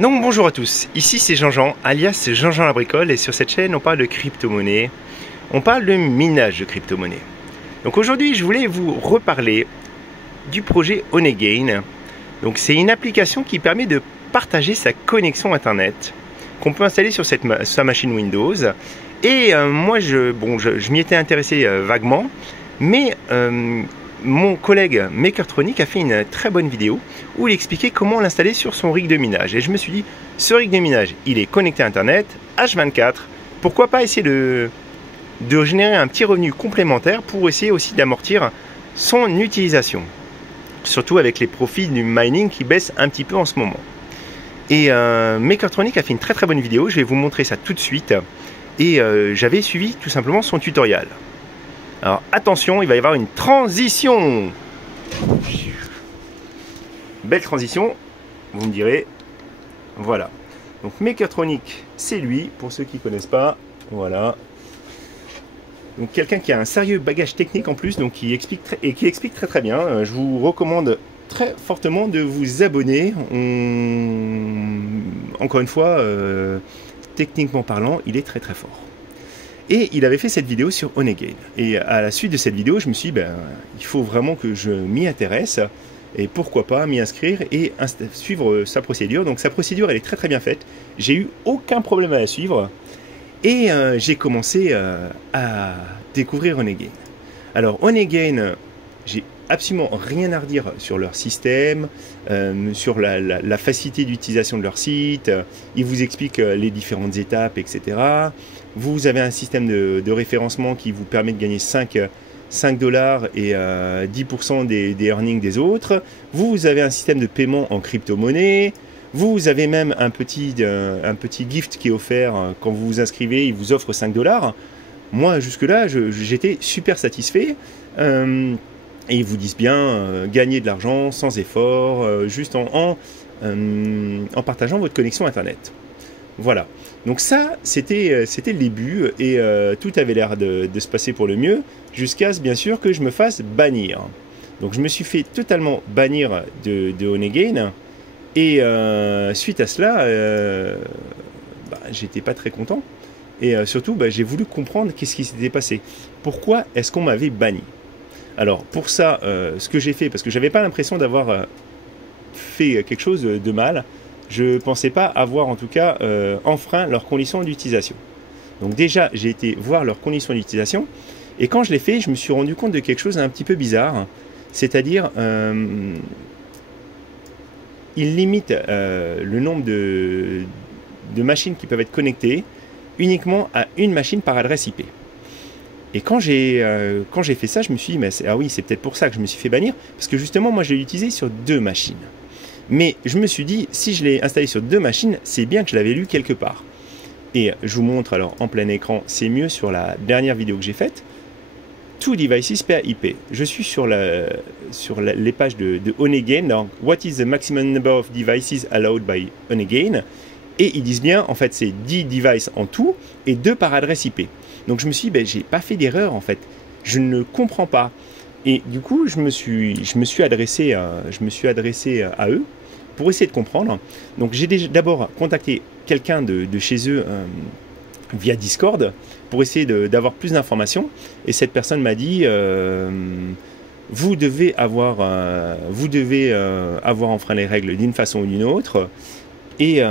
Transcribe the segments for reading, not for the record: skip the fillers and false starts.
Donc bonjour à tous, ici c'est Jean-Jean, alias Jean-Jean la bricole, et sur cette chaîne on parle de crypto-monnaie, on parle de minage de crypto-monnaie. Donc aujourd'hui je voulais vous reparler du projet Onegain. Donc c'est une application qui permet de partager sa connexion internet qu'on peut installer sur sa machine Windows. Et moi je m'y étais intéressé vaguement, mais mon collègue Makertronic a fait une très bonne vidéo où il expliquait comment l'installer sur son rig de minage. Et je me suis dit, ce rig de minage, il est connecté à Internet, H24, pourquoi pas essayer de générer un petit revenu complémentaire pour essayer aussi d'amortir son utilisation. Surtout avec les profits du mining qui baissent un petit peu en ce moment. Et Makertronic a fait une très bonne vidéo, je vais vous montrer ça tout de suite. Et j'avais suivi tout simplement son tutoriel. Alors attention, il va y avoir une transition. Belle transition, vous me direz. Voilà. Donc Makertronic, c'est lui, pour ceux qui ne connaissent pas. Voilà. Donc quelqu'un qui a un sérieux bagage technique en plus, donc qui explique très bien. Je vous recommande très fortement de vous abonner. Encore une fois, techniquement parlant, il est très fort. Et il avait fait cette vidéo sur Onegain. Et à la suite de cette vidéo, je me suis dit, il faut vraiment que je m'y intéresse. Et pourquoi pas m'y inscrire et suivre sa procédure. Donc sa procédure, elle est très bien faite. J'ai eu aucun problème à la suivre. Et j'ai commencé à découvrir Onegain. Alors Onegain, j'ai absolument rien à redire sur leur système, sur la facilité d'utilisation de leur site. Ils vous expliquent les différentes étapes, etc. Vous avez un système de référencement qui vous permet de gagner 5 $ et 10% des earnings des autres. Vous avez un système de paiement en crypto-monnaie. Vous avez même un petit gift qui est offert quand vous vous inscrivez. Il vous offre 5 $. Moi, jusque-là, j'étais super satisfait. Et ils vous disent bien gagner de l'argent sans effort, juste en partageant votre connexion Internet. Voilà. Donc ça, c'était le début et tout avait l'air de se passer pour le mieux, jusqu'à bien sûr que je me fasse bannir. Donc je me suis fait totalement bannir de Onegain et suite à cela, j'étais pas très content. Et surtout, j'ai voulu comprendre qu'est-ce qui s'était passé. Pourquoi est-ce qu'on m'avait banni? Alors pour ça, ce que j'ai fait, parce que j'avais pas l'impression d'avoir fait quelque chose de mal, je pensais pas avoir en tout cas enfreint leurs conditions d'utilisation. Donc déjà, j'ai été voir leurs conditions d'utilisation, et quand je l'ai fait, je me suis rendu compte de quelque chose d'un petit peu bizarre, c'est-à-dire ils limitent le nombre de machines qui peuvent être connectées uniquement à une machine par adresse IP. Et quand j'ai fait ça, je me suis dit, ah oui, c'est peut-être pour ça que je me suis fait bannir, parce que justement, moi, je l'ai utilisé sur 2 machines. Mais je me suis dit, si je l'ai installé sur 2 machines, c'est bien que je l'avais lu quelque part. Et je vous montre alors en plein écran, c'est mieux sur la dernière vidéo que j'ai faite. 2 devices per IP. Je suis sur les pages de Onegain. Donc, what is the maximum number of devices allowed by Onegain? Et ils disent bien, en fait, c'est 10 devices en tout et 2 par adresse IP. Donc je me suis dit, j'ai pas fait d'erreur en fait. Je ne comprends pas. Et du coup, je me suis adressé à eux pour essayer de comprendre. Donc j'ai d'abord contacté quelqu'un de chez eux via Discord pour essayer d'avoir plus d'informations. Et cette personne m'a dit, vous devez avoir enfreint les règles d'une façon ou d'une autre. Et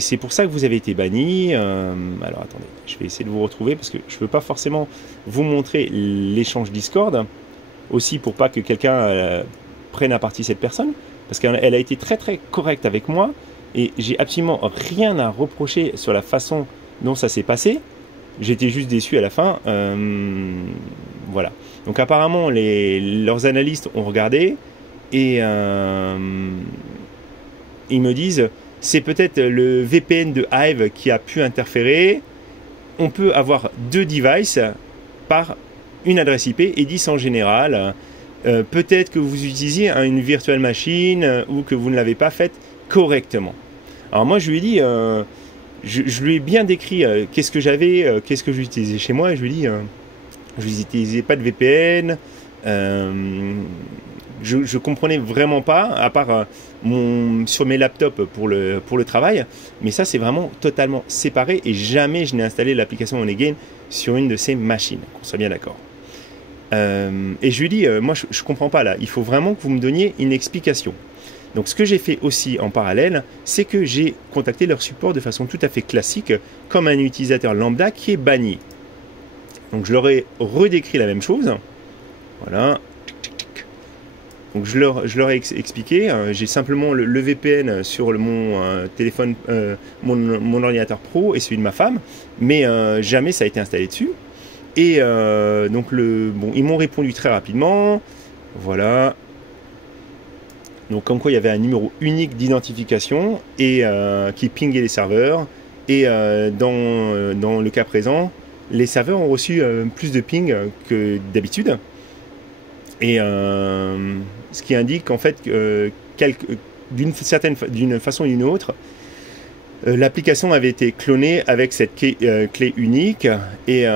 c'est pour ça que vous avez été banni. Alors attendez, je vais essayer de vous retrouver parce que je ne veux pas forcément vous montrer l'échange Discord. Aussi pour pas que quelqu'un prenne à partie cette personne. Parce qu'elle a été très correcte avec moi. Et j'ai absolument rien à reprocher sur la façon dont ça s'est passé. J'étais juste déçu à la fin. Voilà. Donc apparemment, leurs analystes ont regardé. Et ils me disent... c'est peut-être le VPN de Hive qui a pu interférer. On peut avoir 2 devices par une adresse IP et 10 en général. Peut-être que vous utilisez une virtual machine ou que vous ne l'avez pas faite correctement. Alors moi je lui ai dit, je lui ai bien décrit qu'est-ce que j'avais, qu'est-ce que j'utilisais chez moi. Et je lui ai dit, je n'utilisais pas de VPN. je comprenais vraiment pas, à part sur mes laptops pour le travail, mais ça c'est vraiment totalement séparé et jamais je n'ai installé l'application Onegain sur une de ces machines, qu'on soit bien d'accord. Et je lui dis, moi je comprends pas là, il faut vraiment que vous me donniez une explication. Donc ce que j'ai fait aussi en parallèle, c'est que j'ai contacté leur support de façon tout à fait classique, comme un utilisateur lambda qui est banni. Donc je leur ai redécrit la même chose. Voilà. Donc je leur ai expliqué, j'ai simplement le VPN sur mon téléphone, mon ordinateur pro et celui de ma femme, mais jamais ça a été installé dessus. Et donc ils m'ont répondu très rapidement. Voilà. Donc comme quoi il y avait un numéro unique d'identification et qui pingait les serveurs. Et dans le cas présent, les serveurs ont reçu plus de ping que d'habitude. Et ce qui indique en fait d'une façon ou d'une autre, l'application avait été clonée avec cette clé unique. Et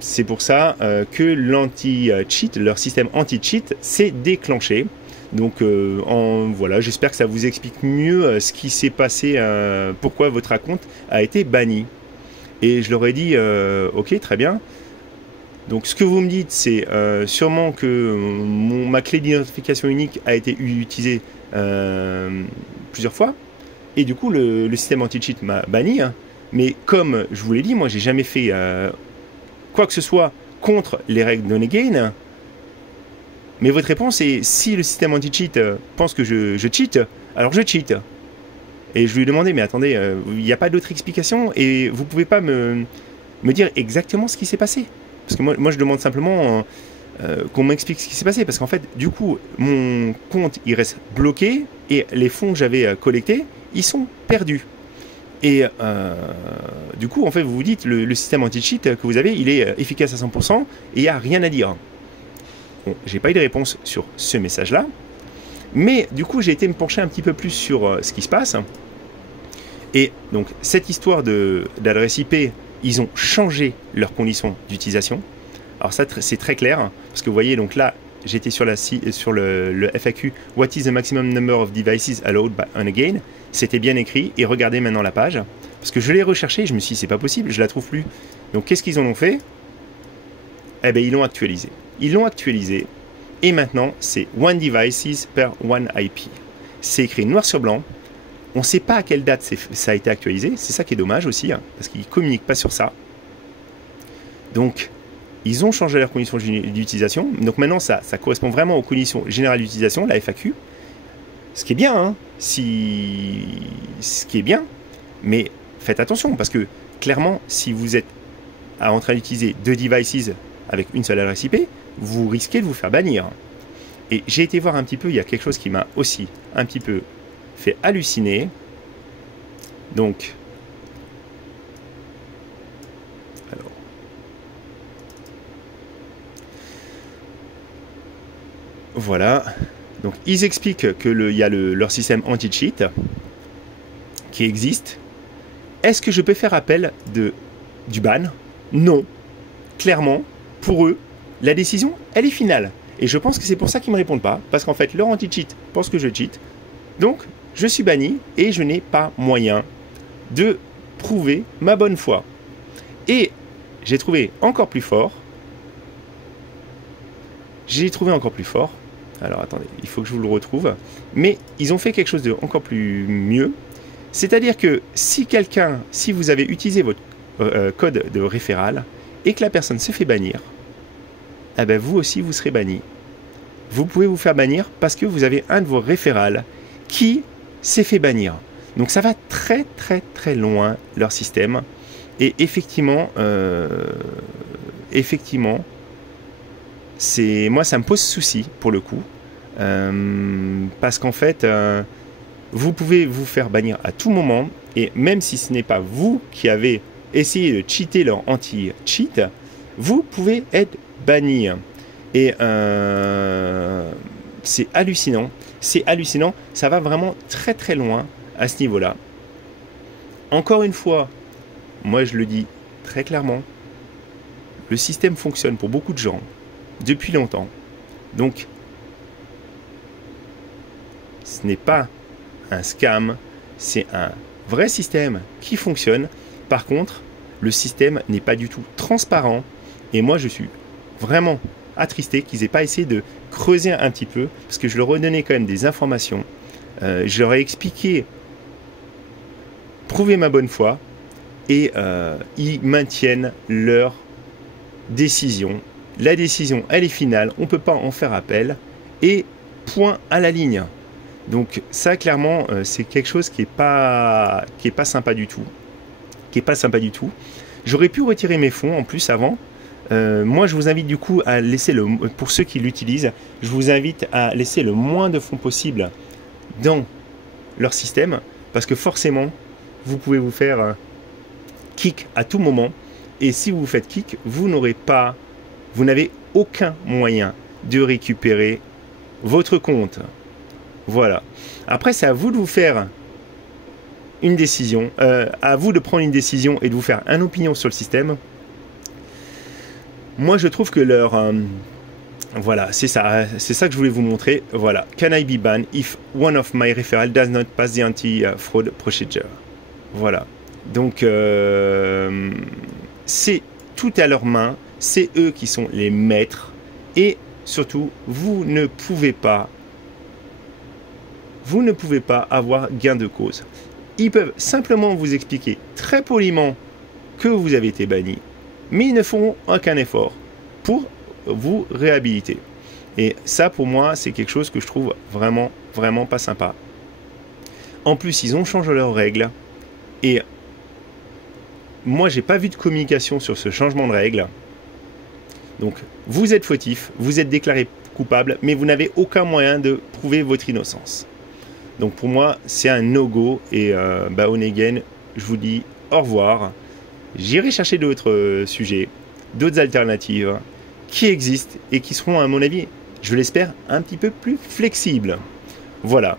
c'est pour ça que l'anti-cheat, leur système anti-cheat, s'est déclenché. Donc voilà, j'espère que ça vous explique mieux ce qui s'est passé, pourquoi votre compte a été banni. Et je leur ai dit, ok, très bien. Donc ce que vous me dites, c'est sûrement que ma clé d'identification unique a été utilisée plusieurs fois. Et du coup, le système anti-cheat m'a banni. Hein. Mais comme je vous l'ai dit, moi, j'ai jamais fait quoi que ce soit contre les règles d'Onegain. Mais votre réponse est, si le système anti-cheat pense que je cheat, alors je cheat. Et je lui ai demandé, mais attendez, il n'y a pas d'autre explication et vous ne pouvez pas me dire exactement ce qui s'est passé. Parce que moi je demande simplement qu'on m'explique ce qui s'est passé. Parce qu'en fait, du coup, mon compte, il reste bloqué et les fonds que j'avais collectés, ils sont perdus. Et du coup, en fait, vous vous dites, le système anti-cheat que vous avez, il est efficace à 100% et il n'y a rien à dire. Bon, j'ai pas eu de réponse sur ce message-là. Mais du coup, j'ai été me pencher un petit peu plus sur ce qui se passe. Et donc, cette histoire d'adresse IP, ils ont changé leurs conditions d'utilisation. Alors ça, c'est très clair, parce que vous voyez, donc là, j'étais sur le FAQ, What is the maximum number of devices allowed by Onegain? C'était bien écrit, et regardez maintenant la page, parce que je l'ai recherché, je me suis dit, c'est pas possible, je la trouve plus. Donc, qu'est-ce qu'ils en ont fait? Eh bien, ils l'ont actualisé. Ils l'ont actualisé, et maintenant, c'est One devices per one IP. C'est écrit noir sur blanc. On ne sait pas à quelle date ça a été actualisé. C'est ça qui est dommage aussi, hein, parce qu'ils ne communiquent pas sur ça. Donc, ils ont changé leurs conditions d'utilisation. Donc maintenant, ça correspond vraiment aux conditions générales d'utilisation, la FAQ. Ce qui est bien, hein, ce qui est bien. Mais faites attention, parce que clairement, si vous êtes en train d'utiliser deux devices avec une seule adresse IP, vous risquez de vous faire bannir. Et j'ai été voir un petit peu, il y a quelque chose qui m'a aussi un petit peu fait halluciner. Donc, alors, voilà. Donc, ils expliquent qu'il y a leur système anti-cheat qui existe. Est-ce que je peux faire appel du ban? Non. Clairement, pour eux, la décision, elle est finale. Et je pense que c'est pour ça qu'ils ne me répondent pas. Parce qu'en fait, leur anti-cheat pense que je cheat. Donc, je suis banni et je n'ai pas moyen de prouver ma bonne foi. Et j'ai trouvé encore plus fort. Alors, attendez, il faut que je vous le retrouve. Mais ils ont fait quelque chose de encore plus mieux. C'est-à-dire que si vous avez utilisé votre code de référal et que la personne se fait bannir, eh ben vous aussi, vous serez banni. Vous pouvez vous faire bannir parce que vous avez un de vos référals qui s'est fait bannir. Donc ça va très très très loin leur système. Et effectivement, moi ça me pose souci pour le coup. Parce qu'en fait, vous pouvez vous faire bannir à tout moment. Et même si ce n'est pas vous qui avez essayé de cheater leur anti-cheat, vous pouvez être banni. Et c'est hallucinant. C'est hallucinant. Ça va vraiment très très loin à ce niveau-là. Encore une fois, moi je le dis très clairement, le système fonctionne pour beaucoup de gens depuis longtemps. Donc, ce n'est pas un scam, c'est un vrai système qui fonctionne. Par contre, le système n'est pas du tout transparent et moi je suis vraiment attristé qu'ils n'aient pas essayé de creuser un petit peu parce que je leur ai donné quand même des informations. Je leur ai expliqué, prouver ma bonne foi et ils maintiennent leur décision. La décision, elle est finale, on ne peut pas en faire appel et point à la ligne. Donc ça, clairement, c'est quelque chose qui est pas sympa du tout. J'aurais pu retirer mes fonds en plus avant. Moi, je vous invite du coup à laisser pour ceux qui l'utilisent, je vous invite à laisser le moins de fonds possible dans leur système parce que forcément, vous pouvez vous faire kick à tout moment. Et si vous vous faites kick, vous n'avez aucun moyen de récupérer votre compte. Voilà. Après, c'est à vous de vous faire une décision, à vous de prendre une décision et de vous faire une opinion sur le système. Moi, je trouve que voilà, c'est ça que je voulais vous montrer. Voilà. Can I be banned if one of my referrals does not pass the anti-fraud procedure? Voilà. Donc, c'est tout à leur main. C'est eux qui sont les maîtres. Et surtout, vous ne pouvez pas avoir gain de cause. Ils peuvent simplement vous expliquer très poliment que vous avez été banni, mais ils ne feront aucun effort pour vous réhabiliter. Et ça, pour moi, c'est quelque chose que je trouve vraiment, vraiment pas sympa. En plus, ils ont changé leurs règles. Et moi, j'ai pas vu de communication sur ce changement de règles. Donc, vous êtes fautif, vous êtes déclaré coupable, mais vous n'avez aucun moyen de prouver votre innocence. Donc, pour moi, c'est un no-go. Et Onegane, je vous dis au revoir. J'irai chercher d'autres sujets, d'autres alternatives qui existent et qui seront, à mon avis, je l'espère, un petit peu plus flexibles. Voilà.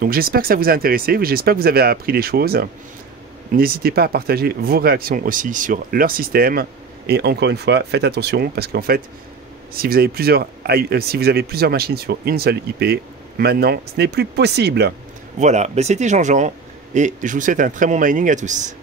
Donc, j'espère que ça vous a intéressé. J'espère que vous avez appris les choses. N'hésitez pas à partager vos réactions aussi sur leur système. Et encore une fois, faites attention parce qu'en fait, si vous avez plusieurs machines sur une seule IP, maintenant, ce n'est plus possible. Voilà, c'était Jean-Jean et je vous souhaite un très bon mining à tous.